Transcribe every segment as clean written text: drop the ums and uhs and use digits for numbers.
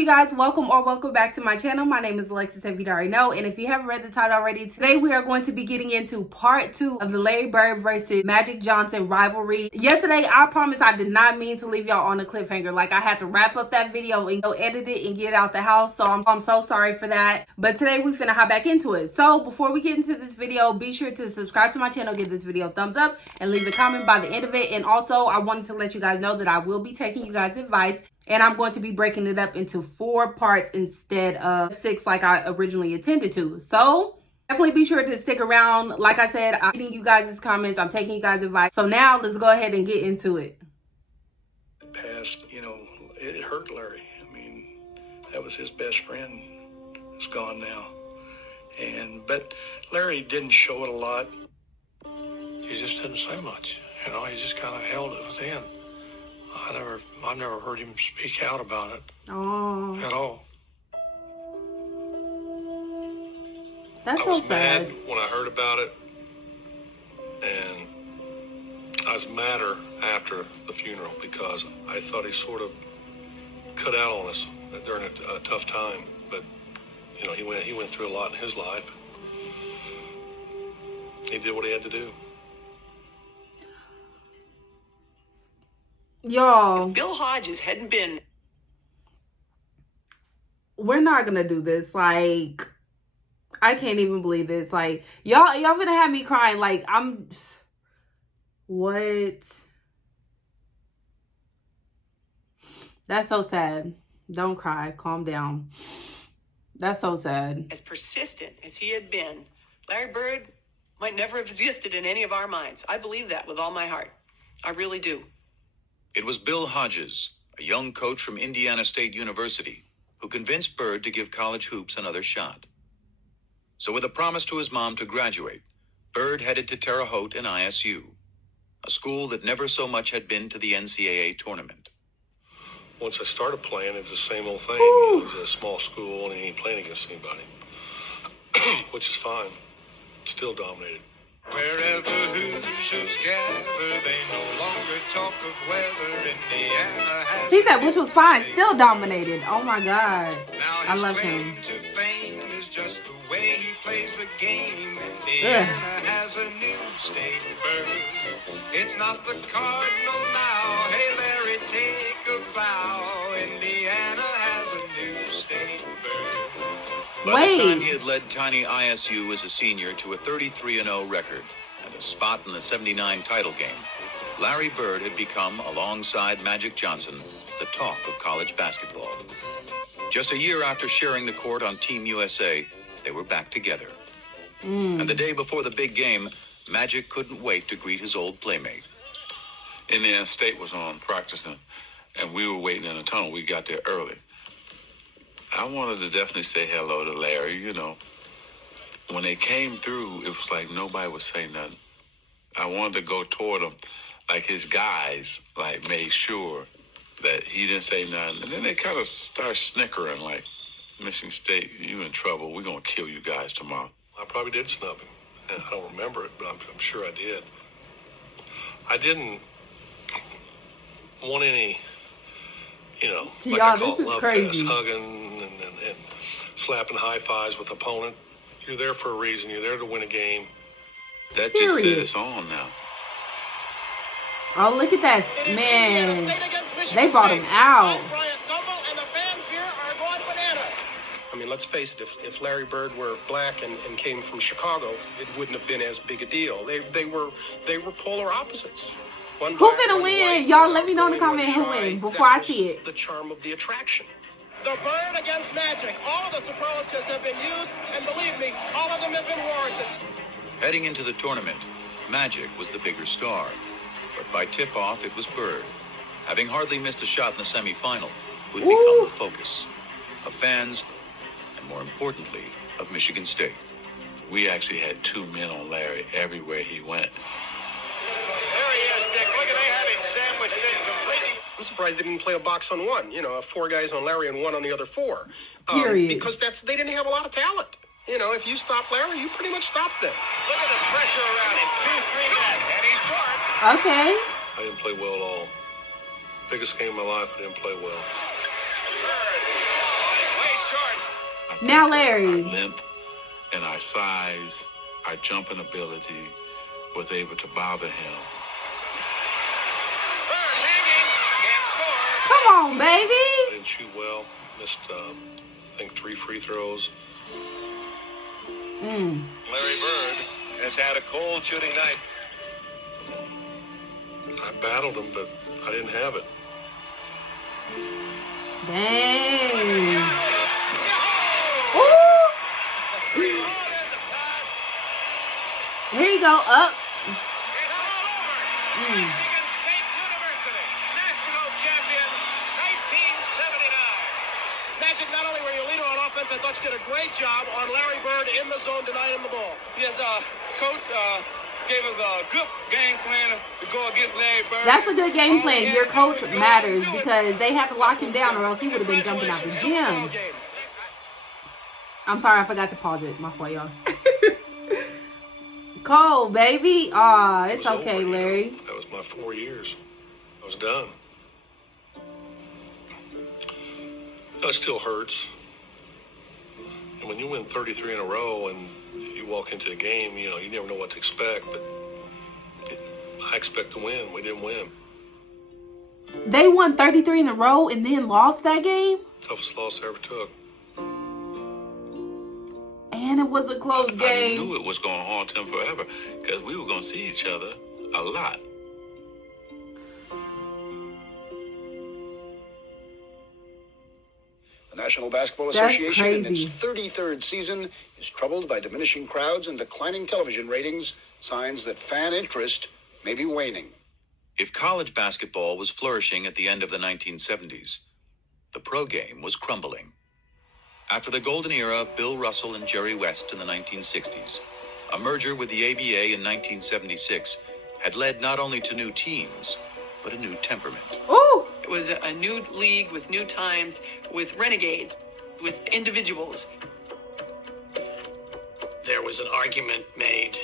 you guys? Welcome back to my channel. My name is Alexis, if you already know. And if you haven't read the title already, today we are going to be getting into part 2 of the Larry Bird versus Magic Johnson rivalry. Yesterday, I promise I did not mean to leave y'all on a cliffhanger. Like, I had to wrap up that video and go edit it and get it out the house. So I'm so sorry for that. But today we finna hop back into it. So before we get into this video, be sure to subscribe to my channel, give this video a thumbs up, and leave a comment by the end of it. And also, I wanted to let you guys know that I will be taking you guys' advice. And I'm going to be breaking it up into 4 parts instead of 6 like I originally intended to. So definitely be sure to stick around. Like I said, I'm reading you guys' comments. I'm taking you guys' advice. So now let's go ahead and get into it. Past, it hurt Larry. I mean, that was his best friend. It's gone now. But Larry didn't show it a lot. He just didn't say much. He just kind of held it within. I've never heard him speak out about it at all. That's so sad. I was sad. mad when I heard about it, and I was madder after the funeral because I thought he sort of cut out on us during a tough time. But he went through a lot in his life. He did what he had to do. Y'all, if Bill Hodges hadn't been, we're not gonna do this. Like, I can't even believe this. Like, y'all gonna have me crying. Like, what? That's so sad. Don't cry. Calm down. That's so sad. as persistent as he had been, Larry Bird might never have existed in any of our minds. I believe that with all my heart. I really do. It was Bill Hodges, a young coach from Indiana State University, who convinced Bird to give college hoops another shot. So with a promise to his mom to graduate, Bird headed to Terre Haute and ISU, a school that never so much had been to the NCAA tournament. Once I started playing, it was the same old thing. It was a small school, and he ain't playing against anybody, which is fine. Still dominated. Wherever Hoosiers gather, they no longer talk of weather. Indiana has He said, which was fine, still dominated. Oh my God. I love him. to fame is just the way he plays the game. Indiana has a new state bird. It's not the Cardinal now. Hey Larry, take a bow. Indiana has a new state bird. By the time he had led tiny ISU as a senior to a 33-0 record and a spot in the '79 title game, Larry Bird had become, alongside Magic Johnson, the talk of college basketball. Just a year after sharing the court on Team USA, they were back together. And the day before the big game, Magic couldn't wait to greet his old playmate. Indiana State was on practicing, and we were waiting in the tunnel. We got there early. I wanted to definitely say hello to Larry, When they came through, it was like nobody would say nothing. I wanted to go toward him, like his guys, made sure that he didn't say nothing. And then they kind of start snickering, like, Michigan State, you in trouble. We're going to kill you guys tomorrow. I probably did snub him. And I don't remember it, but I'm sure I did. I didn't want any, like I call it love fest, hugging and slapping high fives with opponent. You're there for a reason. You're there to win a game. That just said it's on now. Oh, look at that. Man, they brought him out. I mean, let's face it, if Larry Bird were black and came from Chicago, it wouldn't have been as big a deal. They were polar opposites. One Who finna win? Y'all let me know in the comment who win before I see it. The charm of the attraction. The Bird against Magic. All of the superlatives have been used, and believe me, all of them have been warranted. Heading into the tournament, Magic was the bigger star. But by tip-off, it was Bird, having hardly missed a shot in the semifinal, who'd become the focus of fans and, more importantly, of Michigan State. We actually had 2 men on Larry everywhere he went. There he is, Dick. Look at they have him sandwiched in completely. I'm surprised they didn't play a box on one. 4 guys on Larry and 1 on the other 4. Period. Because they didn't have a lot of talent. If you stop Larry, you pretty much stop them. Look at the pressure around him. 2-3 men, and he's short. Okay. I didn't play well at all. Biggest game of my life, I didn't play well. Now, Larry. Our length and our size, our jumping ability was able to bother him. Come on, baby. Didn't shoot well. Missed, I think, 3 free throws. Larry Bird has had a cold shooting night. I battled him, but I didn't have it. Dang. Ooh. Here you go, up. Magic, not only were you leader on offense, I thought you did a great job on Larry Bird in the zone denying him the ball. Yes, Coach gave us a good game plan to go against Larry Bird. That's a good game plan. Your coach matters because they have to lock him down or else he would have been jumping out the gym. I'm sorry, I forgot to pause it. My fault, y'all. Cole, baby. Aw, it's okay, over, Larry. You know? That was my 4 years. I was done. It still hurts. And when you win 33 in a row and you walk into a game, you know, you never know what to expect. But I expect to win. We didn't win. They won 33 in a row and then lost that game? Toughest loss I ever took. And it was a close game. I knew it was going to haunt him forever because we were going to see each other a lot. The National Basketball That's Association in its crazy. 33rd season is troubled by diminishing crowds and declining television ratings, signs that fan interest may be waning. If college basketball was flourishing at the end of the 1970s, the pro game was crumbling. After the golden era of Bill Russell and Jerry West in the 1960s, a merger with the ABA in 1976 had led not only to new teams, but a new temperament. Ooh! It was a new league with new times, with renegades, with individuals. There was an argument made,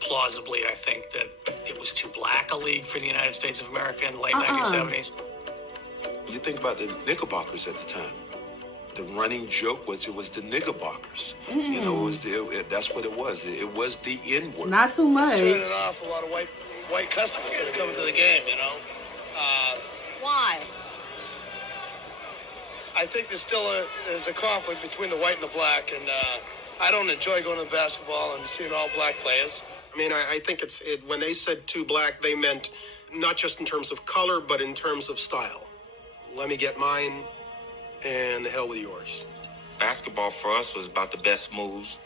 plausibly, I think, that it was too black a league for the United States of America in the late 1970s. You think about the Knickerbockers at the time. The running joke was it was the Knickerbockers. You know, that's what it was. It was the N-word. Not too much. It's turning off a lot of white customers that are coming to the game, you know. Why? I think there's a conflict between the white and the black, and I don't enjoy going to basketball and seeing all black players. I mean, I think when they said too black, they meant not just in terms of color, but in terms of style. Let me get mine, and the hell with yours. Basketball for us was about the best moves.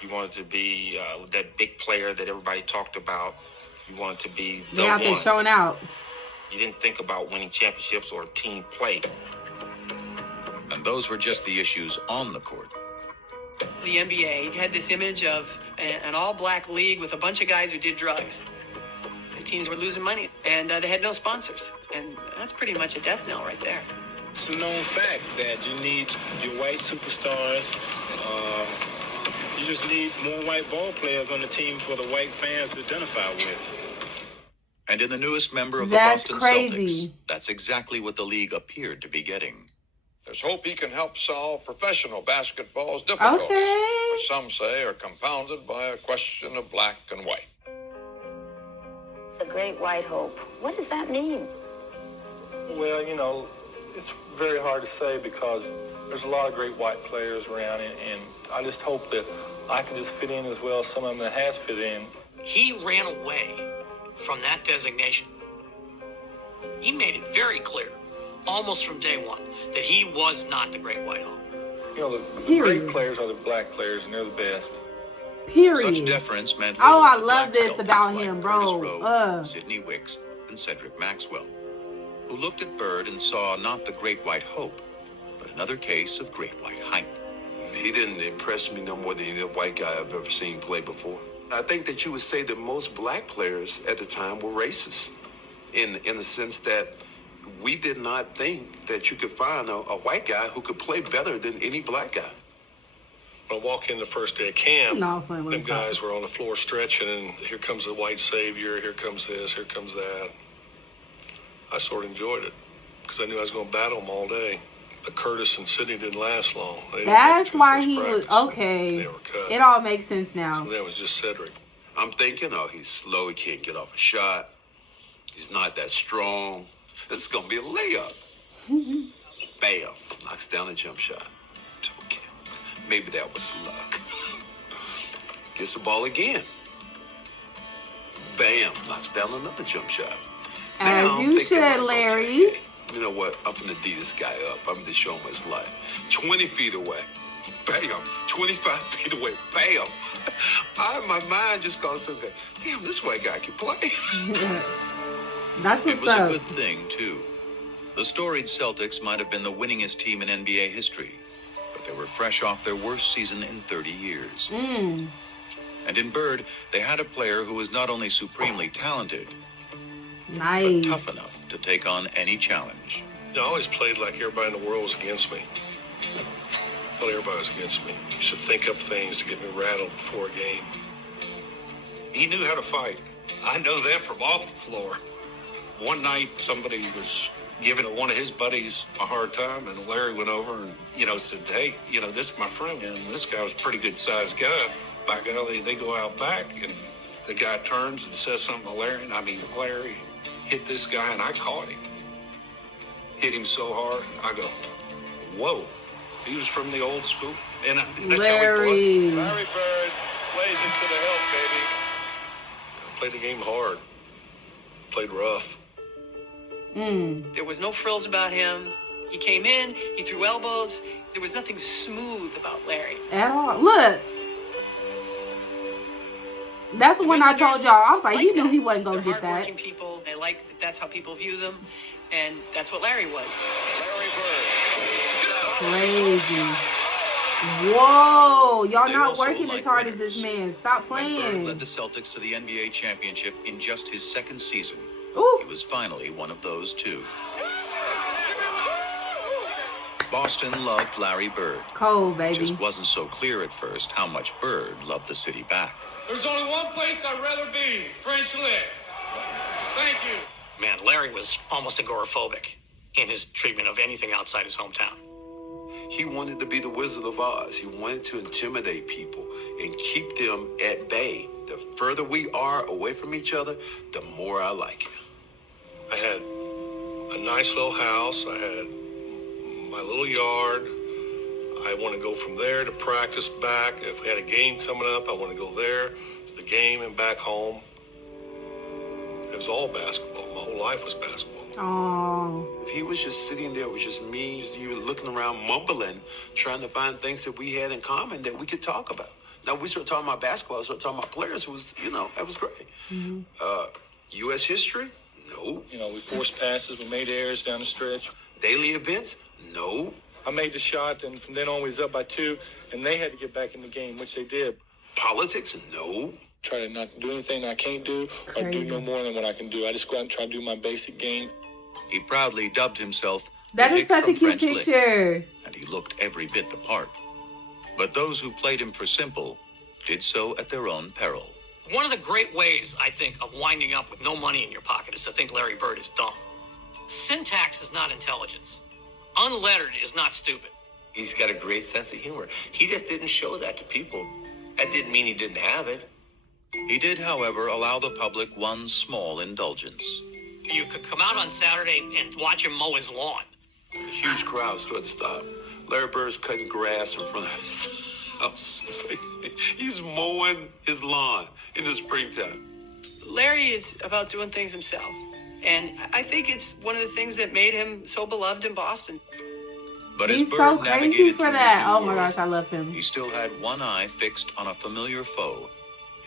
You wanted to be that big player that everybody talked about. You wanted to be the They're out there showing out. You didn't think about winning championships or team play. And those were just the issues on the court. The NBA had this image of an all-black league with a bunch of guys who did drugs. The teams were losing money, and they had no sponsors. And that's pretty much a death knell right there. It's a known fact that you need your white superstars. You just need more white ball players on the team for the white fans to identify with. And in the newest member of the Boston Celtics, that's exactly what the league appeared to be getting. There's hope he can help solve professional basketball's difficulties, which some say are compounded by a question of black and white. The great white hope. What does that mean? Well, you know, it's very hard to say because there's a lot of great white players around, and I just hope that I can just fit in as well as some of them that has fit in. He ran away from that designation. He made it very clear, almost from day one, that he was not the great white hope. You know, the great players are the black players, and they're the best. Period. Such deference meant oh, I to love black this Celtics about like him, Curtis bro. Rowe, Sidney Wicks, and Cedric Maxwell, who looked at Bird and saw not the great white hope, but another case of great white hype. He didn't impress me no more than any white guy I've ever seen play before. I think that you would say that most black players at the time were racist in the sense that we did not think that you could find a white guy who could play better than any black guy. When I walk in the first day of camp, them guys were on the floor stretching, and here comes the white savior, here comes this, here comes that. I sort of enjoyed it because I knew I was going to battle them all day. But Curtis and Sidney didn't last long. That's why he was okay. They were cut. It all makes sense now. So that was just Cedric. I'm thinking, oh, he's slow. He can't get off a shot. He's not that strong. This is going to be a layup. Bam. Knocks down a jump shot. Okay. Maybe that was luck. Gets the ball again. Bam. Knocks down another jump shot. As you should, Larry. Okay. You know what? I'm going to D this guy up. I'm going to show him his life. 20 feet away. Bam. 25 feet away. Bam. My mind just goes so good. Damn, this white guy can play. That's what's up. It was up. a good thing, too. The storied Celtics might have been the winningest team in NBA history, but they were fresh off their worst season in 30 years. And in Bird, they had a player who was not only supremely talented, but tough enough to take on any challenge. I always played like everybody in the world was against me. I thought everybody was against me. I used to think up things to get me rattled before a game. He knew how to fight. I know that from off the floor. One night, somebody was giving one of his buddies a hard time, and Larry went over and, said, hey, this is my friend, and this guy was a pretty good-sized guy. By golly, they go out back, and the guy turns and says something to Larry, and Larry hit this guy, and I caught him. Hit him so hard, I go, whoa. He was from the old school, and that's how he played. Larry Bird plays it to the hilt, baby. I played the game hard. Played rough. There was no frills about him. He came in, he threw elbows. There was nothing smooth about Larry. At all. Look. That's when I told y'all. I was like, he knew he wasn't going to get that. Hardworking people, they like that's how people view them. And that's what Larry was. Larry Bird. Crazy. Whoa. Y'all not working as hard as this man. Stop When Bird playing. led the Celtics to the NBA championship in just his second season, Ooh. he was finally one of those two. Boston loved Larry Bird. Cold, baby. Just wasn't so clear at first how much Bird loved the city back. There's only one place I'd rather be, French Lick. Thank you. Man, Larry was almost agoraphobic in his treatment of anything outside his hometown. He wanted to be the Wizard of Oz. He wanted to intimidate people and keep them at bay. The further we are away from each other, the more I like it. I had a nice little house. I had my little yard. I want to go from there to practice back. If we had a game coming up, I want to go there to the game and back home. It was all basketball. My whole life was basketball. Oh. If he was just sitting there with just me, you were looking around mumbling, trying to find things that we had in common that we could talk about. Now, we started talking about basketball, we started talking about players. It was, that was great. U.S. history? No. We forced passes, we made errors down the stretch. Daily events? No. I made the shot, and from then on we was up by 2, and they had to get back in the game, which they did. Politics? No. Try to not do anything I can't do or do no more than what I can do. I just go out and try to do my basic game. He proudly dubbed himself That the is Hick such a from cute French Lick, picture. and he looked every bit the part. But those who played him for simple did so at their own peril. One of the great ways, I think, of winding up with no money in your pocket is to think Larry Bird is dumb. Syntax is not intelligence. Unlettered is not stupid. He's got a great sense of humor. He just didn't show that to people. That didn't mean he didn't have it. He did, however, allow the public one small indulgence. You could come out on Saturday and watch him mow his lawn. Huge crowds couldn't stop. Larry Bird's cutting grass in front of his house. He's mowing his lawn in the springtime. Larry is about doing things himself. And I think it's one of the things that made him so beloved in Boston. But He's as Bird so crazy navigated for through that. his new Oh my world, gosh, I love him. he still had one eye fixed on a familiar foe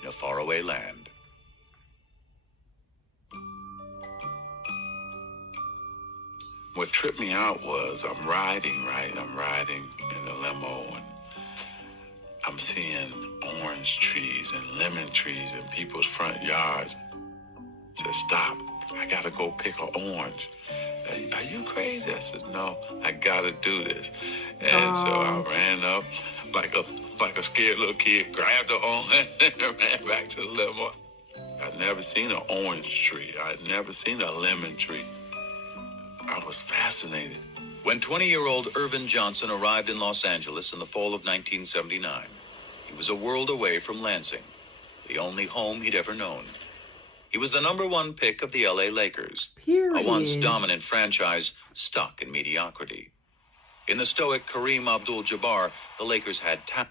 in a faraway land. What tripped me out was I'm riding in the limo, and I'm seeing orange trees and lemon trees in people's front yards. I said, stop, I gotta go pick an orange. Are you crazy? I said, no, I gotta do this. And so I ran up like a scared little kid, grabbed the orange and ran back to the limo. I'd never seen an orange tree. I'd never seen a lemon tree. I was fascinated. When 20-year-old Irvin Johnson arrived in Los Angeles in the fall of 1979, he was a world away from Lansing, the only home he'd ever known. He was the number one pick of the LA Lakers, Period. a once dominant franchise stuck in mediocrity. In the stoic Kareem Abdul-Jabbar, the Lakers had talent,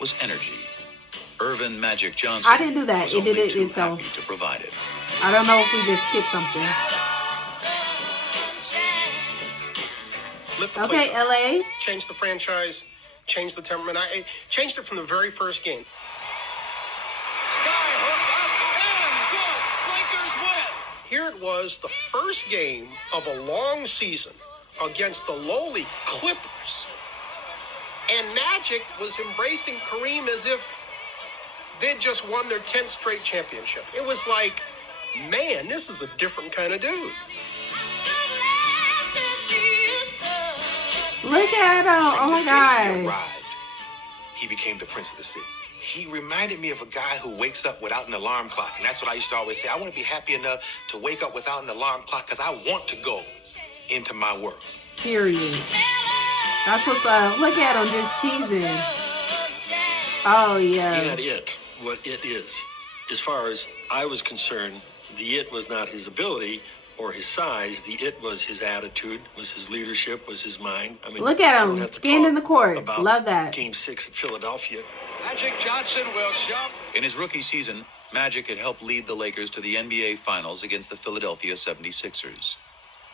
was energy. Irvin Magic Johnson I didn't do that. was It did only it too itself. happy to provide it. I don't know if we just skipped something. Lift the Okay, place up. LA. Change the franchise, change the temperament. I changed it from the very first game. Here it was, the first game of a long season against the lowly Clippers. And Magic was embracing Kareem as if they'd just won their 10th straight championship. It was like, man, this is a different kind of dude. Look at him. Oh my God. Arrived, he became the Prince of the City. He reminded me of a guy who wakes up without an alarm clock. And that's what I used to always say. I want to be happy enough to wake up without an alarm clock because I want to go into my world. Period. That's what's up. Look at him just cheesing. Oh, yeah. He had it, what it is. As far as I was concerned, the it was not his ability or his size. The it was his attitude, was his leadership, was his mind. I mean, Look at I don't him. have to Skinned in talk the court. about Love that. Game 6 at Philadelphia. Magic Johnson will jump. In his rookie season, Magic had helped lead the Lakers to the NBA Finals against the Philadelphia 76ers.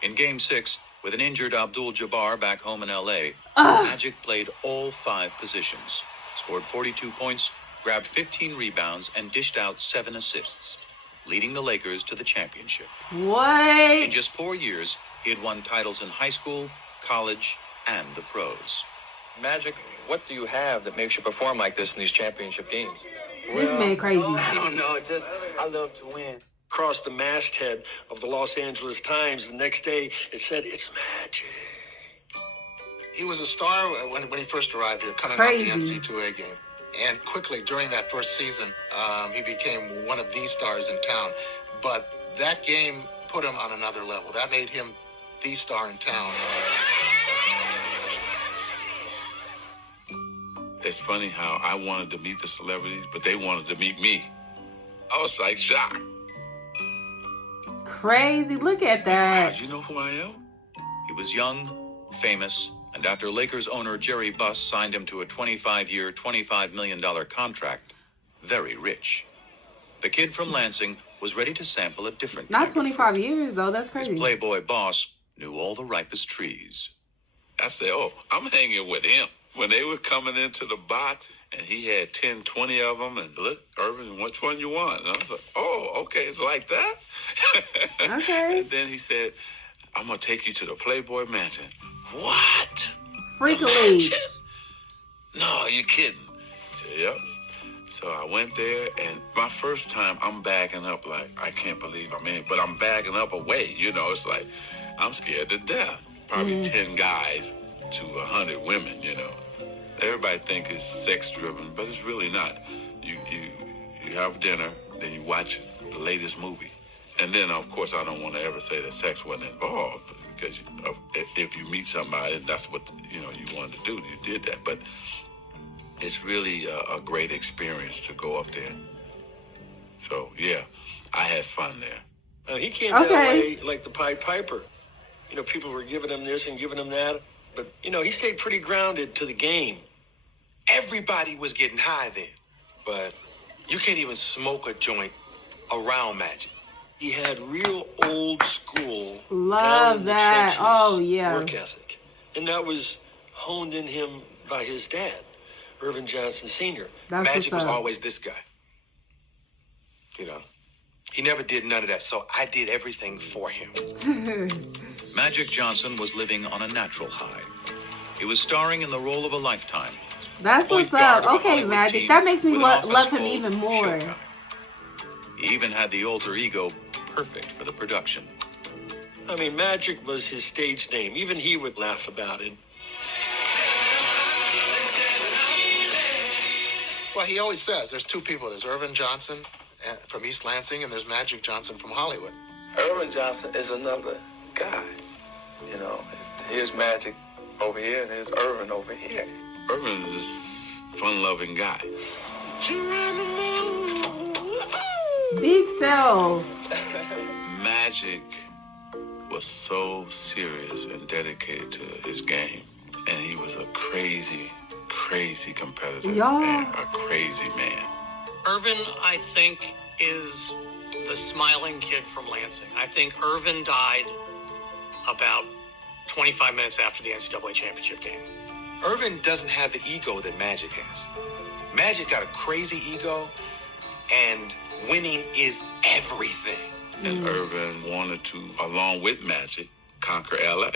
In Game 6, with an injured Abdul-Jabbar back home in LA, Magic played all 5 positions, scored 42 points, grabbed 15 rebounds, and dished out 7 assists, leading the Lakers to the championship. What? In just 4 years, he had won titles in high school, college, and the pros. Magic, what do you have that makes you perform like this in these championship games? This man crazy. I don't know. Just, I love to win. Across the masthead of the Los Angeles Times the next day, it said, "It's Magic." He was a star when he first arrived here, coming Crazy. off the NCAA game. And quickly, during that first season, he became one of the stars in town. But that game put him on another level. That made him the star in town. It's funny how I wanted to meet the celebrities, but they wanted to meet me. I was like shocked. Crazy. Look at that. You know who I am? He was young, famous, and after Lakers owner Jerry Buss signed him to a 25-year, $25 million contract, very rich. The kid from Lansing was ready to sample a different Not kind of 25 years, though. That's fruit. crazy. His playboy boss knew all the ripest trees. I said, oh, I'm hanging with him. When they were coming into the box, and he had 10, 20 of them, and look, Irvin, which one you want? And I was like, oh, okay, it's like that? Okay. And then he said, I'm going to take you to the Playboy Mansion. What? Freakily. No, you're kidding. I said, yep. So I went there, and my first time, I'm backing up like, I can't believe I'm in, but I'm backing up away. You know, it's like, I'm scared to death. Probably 10 guys to 100 women, you know. Everybody think it's sex-driven, but it's really not. You have dinner, then you watch the latest movie. And then, of course, I don't want to ever say that sex wasn't involved, because if you meet somebody, that's what, you wanted to do. You did that. But it's really a great experience to go up there. So, yeah, I had fun there. He came that way like the Pied Piper. People were giving him this and giving him that. But, he stayed pretty grounded to the game. Everybody was getting high then, but you can't even smoke a joint around Magic. He had real old school Love down in the that. trenches Oh, yeah. work ethic. And that was honed in him by his dad, Irvin Johnson Sr. That's Magic what's was up. always this guy. He never did none of that, so I did everything for him. Magic Johnson was living on a natural high. He was starring in the role of a lifetime. That's what's up. Okay, Magic. That makes me love him even more. Showtime. He even had the alter ego perfect for the production. I mean, Magic was his stage name. Even he would laugh about it. Well, he always says there's two people. There's Irvin Johnson from East Lansing, and there's Magic Johnson from Hollywood. Irvin Johnson is another guy. Here's Magic over here, and here's Irvin over here. Irvin is this fun-loving guy. Big self. Magic was so serious and dedicated to his game, and he was a crazy, crazy competitor and a crazy man. Irvin, I think, is the smiling kid from Lansing. I think Irvin died about 25 minutes after the NCAA championship game. Irvin doesn't have the ego that Magic has. Magic got a crazy ego, and winning is everything. And Irvin wanted to, along with Magic, conquer LA.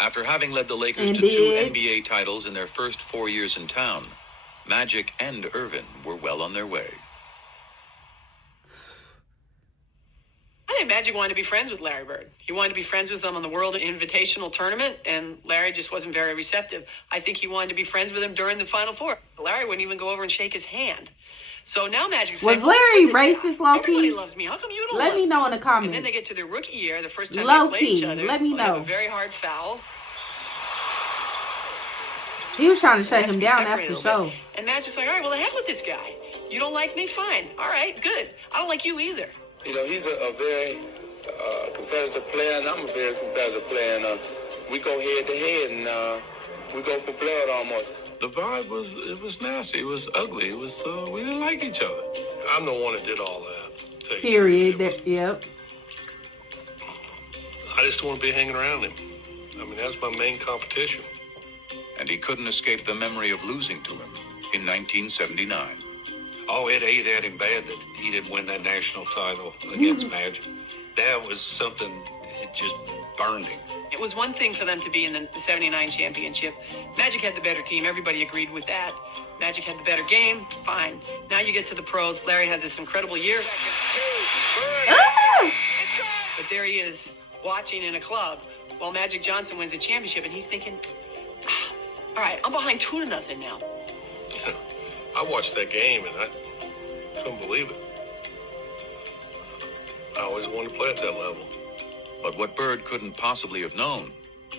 After having led the Lakers to 2 NBA titles in their first 4 years in town, Magic and Irvin were well on their way. I think Magic wanted to be friends with Larry Bird. He wanted to be friends with him on the World Invitational Tournament, and Larry just wasn't very receptive. I think he wanted to be friends with him during the Final Four. Larry wouldn't even go over and shake his hand. So now Magic's was saying, Larry racist, low key? Everybody loves me. How come you don't Let love me know in the comments. And then they get to their rookie year, the first time Low they played key, each other. let me they have know. a very hard foul. He was trying to shut him down, that's Separate for a little sure. bit. And Magic's like, all right, well, the heck with this guy. You don't like me? Fine. All right, good. I don't like you either. You know, he's a very competitive player, and I'm a very competitive player. And we go head to head, and we go for blood almost. The vibe was nasty. It was ugly. It was we didn't like each other. I'm the one that did all that. Period. Yep. I just don't want to be hanging around him. I mean, that's my main competition. And he couldn't escape the memory of losing to him in 1979. Oh, it ate at him bad that he didn't win that national title against Magic. That was something, it just burned him. It was one thing for them to be in the 79 championship. Magic had the better team. Everybody agreed with that. Magic had the better game. Fine. Now you get to the pros. Larry has this incredible year. But there he is, watching in a club while Magic Johnson wins a championship, and he's thinking, all right, I'm behind 2-0 now. I watched that game, and I couldn't believe it. I always wanted to play at that level. But what Bird couldn't possibly have known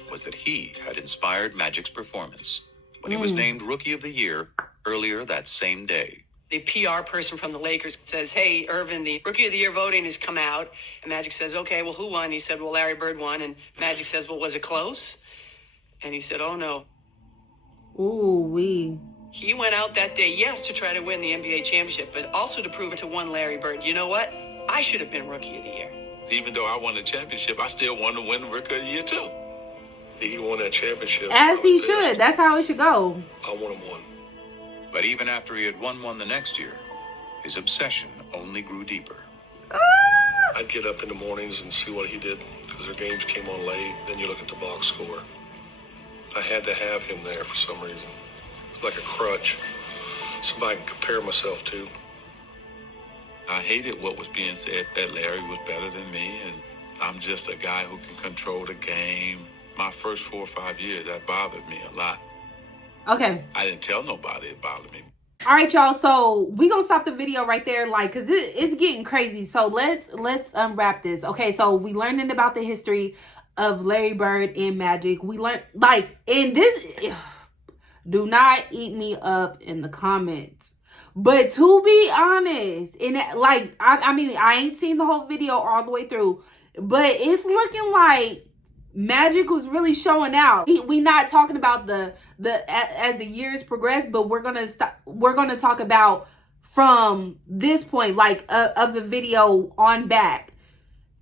was that he had inspired Magic's performance when he was named Rookie of the Year earlier that same day. The PR person from the Lakers says, hey, Irvin, the Rookie of the Year voting has come out. And Magic says, okay, well, who won? He said, well, Larry Bird won. And Magic says, well, was it close? And he said, oh, no. Ooh-wee. He went out that day, yes, to try to win the NBA championship, but also to prove it to one Larry Bird. You know what? I should have been Rookie of the Year. Even though I won the championship, I still wanted to win Rookie of the Year too. He won that championship. As he should. That's how it should go. I want him one. But even after he had won one the next year, his obsession only grew deeper. I'd get up in the mornings and see what he did because their games came on late. Then you look at the box score. I had to have him there for some reason. Like a crutch. Somebody I can compare myself to. I hated what was being said that Larry was better than me, and I'm just a guy who can control the game. My first 4 or 5 years, that bothered me a lot. Okay. I didn't tell nobody it bothered me. All right, y'all. So we gonna stop the video right there, like, cause it's getting crazy. So let's unwrap this. Okay, so we learning about the history of Larry Bird and Magic. We learned, like, in this. Do not eat me up in the comments. But to be honest, and like, I mean, I ain't seen the whole video all the way through, but it's looking like Magic was really showing out. We not talking about the as the years progress, but we're gonna talk about from this point, like of the video on back.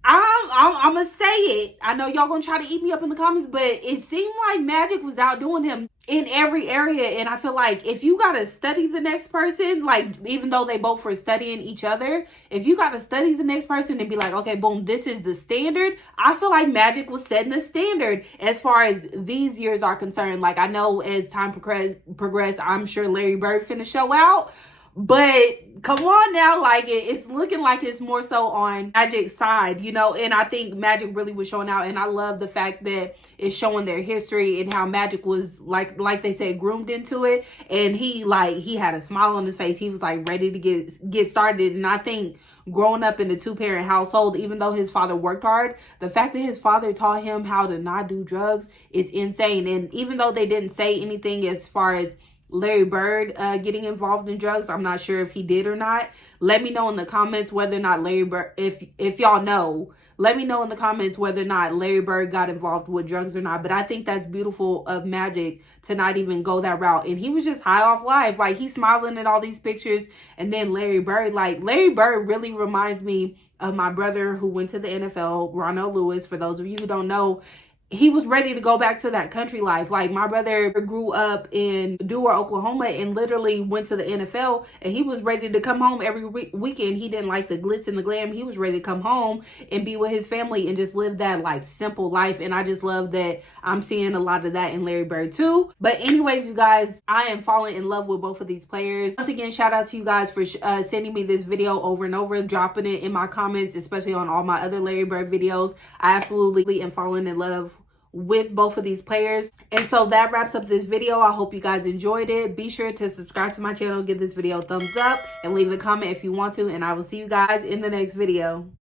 I'm gonna say it. I know y'all gonna try to eat me up in the comments, but it seemed like Magic was outdoing him in every area. And I feel like if you gotta study the next person, like, even though they both were studying each other, if you gotta study the next person and be like, okay, boom, this is the standard, I feel like Magic was setting the standard as far as these years are concerned. Like, I know as time progressed, I'm sure Larry Bird finna show out. But come on now, like it's looking like it's more so on Magic's side, you know, and I think Magic really was showing out, and I love the fact that it's showing their history and how Magic was like they said, groomed into it, and he had a smile on his face. He was like ready to get started. And I think growing up in a 2-parent household, even though his father worked hard, the fact that his father taught him how to not do drugs is insane. And even though they didn't say anything as far as Larry Bird getting involved in drugs, I'm not sure if he did or not. Let me know in the comments whether or not Larry Bird, if y'all know, let me know in the comments whether or not Larry Bird got involved with drugs or not. But I think that's beautiful of Magic to not even go that route. And he was just high off life. Like, he's smiling at all these pictures. And then Larry Bird, like, Larry Bird really reminds me of my brother who went to the NFL, Ronald Lewis. For those of you who don't know, he was ready to go back to that country life. Like, my brother grew up in Dewar, Oklahoma, and literally went to the NFL, and he was ready to come home every weekend. He didn't like the glitz and the glam. He was ready to come home and be with his family and just live that like simple life. And I just love that I'm seeing a lot of that in Larry Bird too. But anyways, you guys, I am falling in love with both of these players. Once again, shout out to you guys for sending me this video over and over, dropping it in my comments, especially on all my other Larry Bird videos. I absolutely am falling in love with both of these players. And so that wraps up this video. I hope you guys enjoyed it. Be sure to subscribe to my channel, give this video a thumbs up, and leave a comment if you want to. And I will see you guys in the next video.